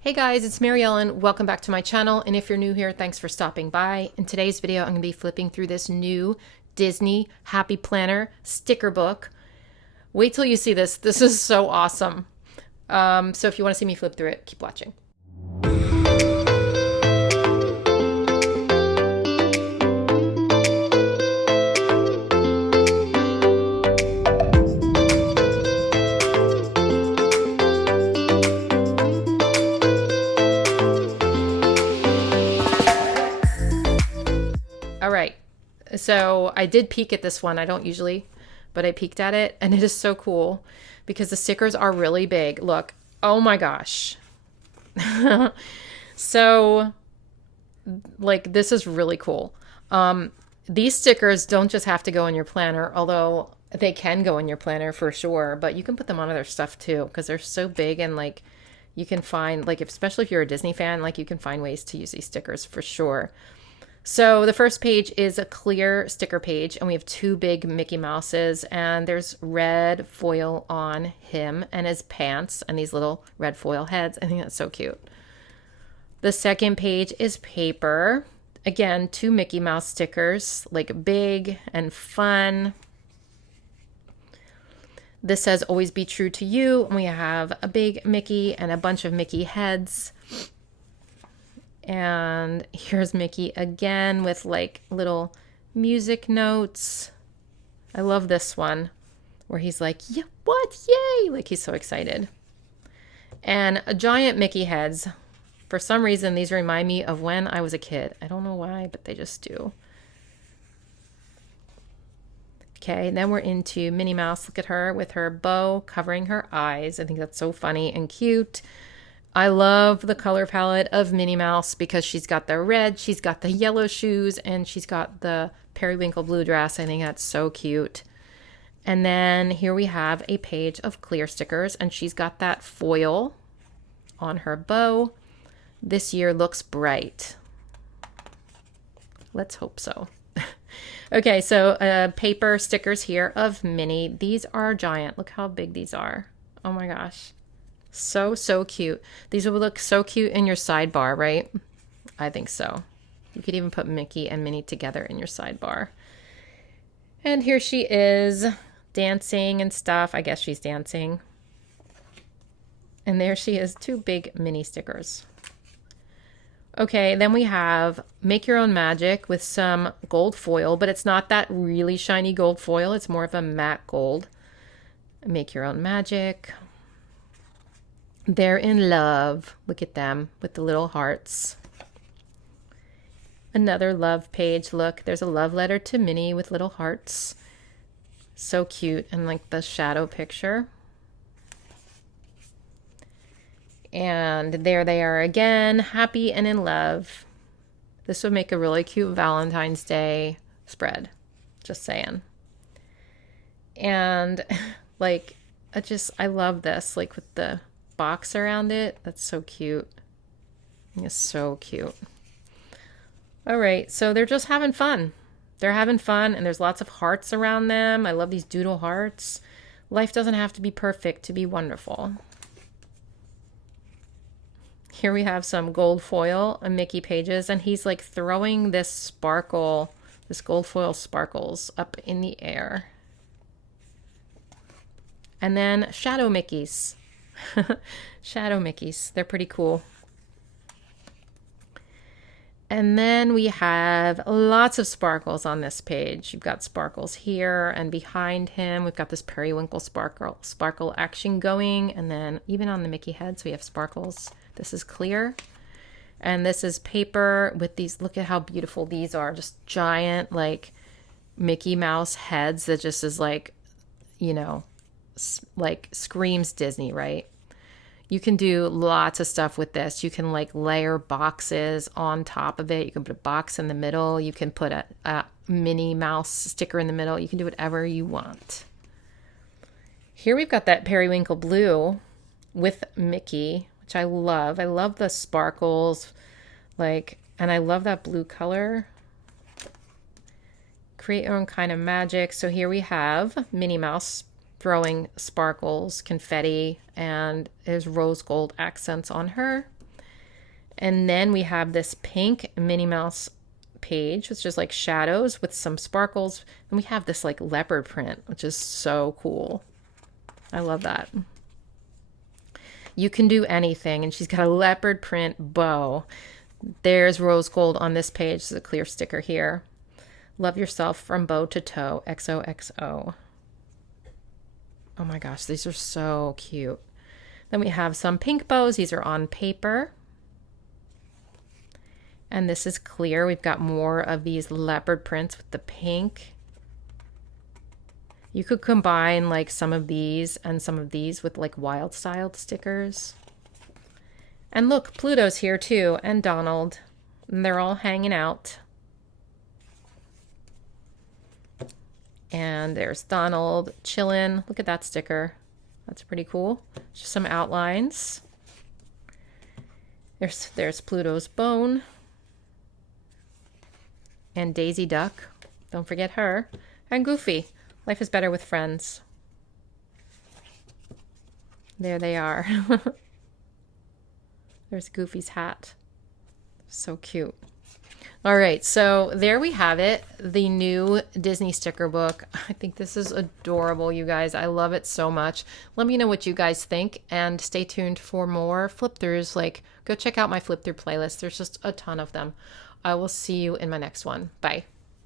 Hey guys, it's Mary Ellen. Welcome back to my channel. And if you're new here, thanks for stopping by. In today's video, I'm going to be flipping through this new Disney Happy Planner sticker book. Wait till you see this. This is so awesome. So if you want to see me flip through it, keep watching. All right. So I did peek at this one. I don't usually, but I peeked at it and it is so cool because the stickers are really big. Look. Oh my gosh. So like this is really cool. These stickers don't just have to go in your planner, although they can go in your planner for sure, but you can put them on other stuff too because they're so big and like you can find like especially if you're a Disney fan, like you can find ways to use these stickers for sure. So the first page is a clear sticker page, and we have two big Mickey Mouses, and there's red foil on him and his pants and these little red foil heads. I think that's so cute. The second page is paper. Again, two Mickey Mouse stickers, like big and fun. This says always be true to you. And we have a big Mickey and a bunch of Mickey heads. And here's Mickey again with like little music notes. I love this one where he's like, yeah, what? Yay! Like he's so excited. And a giant Mickey heads. For some reason, these remind me of when I was a kid. I don't know why, but they just do. Okay, then we're into Minnie Mouse. Look at her with her bow covering her eyes. I think that's so funny and cute. I love the color palette of Minnie Mouse because she's got the red, she's got the yellow shoes, and she's got the periwinkle blue dress. I think that's so cute. And then here we have a page of clear stickers, and she's got that foil on her bow. This year looks bright. Let's hope so. Okay, so paper stickers here of Minnie. These are giant. Look how big these are. Oh my gosh. So cute. These would look so cute in your sidebar, right? I think so. You could even put Mickey and Minnie together in your sidebar. And here she is dancing and stuff. I guess she's dancing. And there she is, two big Minnie stickers. Okay, then we have Make Your Own Magic with some gold foil, but it's not that really shiny gold foil. It's more of a matte gold. Make Your Own Magic. They're in love. Look at them with the little hearts. Another love page. Look, there's a love letter to Minnie with little hearts. So cute. And like the shadow picture. And there they are again, happy and in love. This would make a really cute Valentine's Day spread. Just saying. And like, I love this, like with the box around it. That's so cute. It's so cute. All right, so they're just having fun. They're having fun, and there's lots of hearts around them. I love these doodle hearts. Life doesn't have to be perfect to be wonderful. Here we have some gold foil and Mickey pages, and he's like throwing this sparkle, this gold foil sparkles up in the air. And then shadow Mickeys. Shadow Mickeys. They're pretty cool. And then we have lots of sparkles on this page. You've got sparkles here and behind him. We've got this periwinkle sparkle action going. And then even on the Mickey heads, we have sparkles. This is clear. And this is paper with these. Look at how beautiful these are. Just giant, like, Mickey Mouse heads that just is like, you know, like screams Disney, right? You can do lots of stuff with this. You can like layer boxes on top of it. You can put a box in the middle. You can put a Minnie Mouse sticker in the middle. You can do whatever you want. Here we've got that periwinkle blue with Mickey, which I love. I love the sparkles, like, and I love that blue color. Create your own kind of magic. So here we have Minnie Mouse throwing sparkles, confetti, and there's rose gold accents on her. And then we have this pink Minnie Mouse page, which is like shadows with some sparkles. And we have this like leopard print, which is so cool. I love that. You can do anything. And she's got a leopard print bow. There's rose gold on this page. There's a clear sticker here. Love yourself from bow to toe. XOXO. Oh my gosh, these are so cute. Then we have some pink bows. These are on paper. And this is clear. We've got more of these leopard prints with the pink. You could combine like some of these and some of these with like wild styled stickers. And look, Pluto's here too, and Donald. And they're all hanging out. And there's Donald chilling. Look at that sticker. That's pretty cool. Just some outlines. There's Pluto's bone. And Daisy Duck. Don't forget her. And Goofy. Life is better with friends. There they are. There's Goofy's hat. So cute. All right, so there we have it. The new Disney sticker book. I think this is adorable, you guys. I love it so much. Let me know what you guys think, and stay tuned for more flip throughs. Like, go check out my flip through playlist. There's just a ton of them. I will see you in my next one. Bye.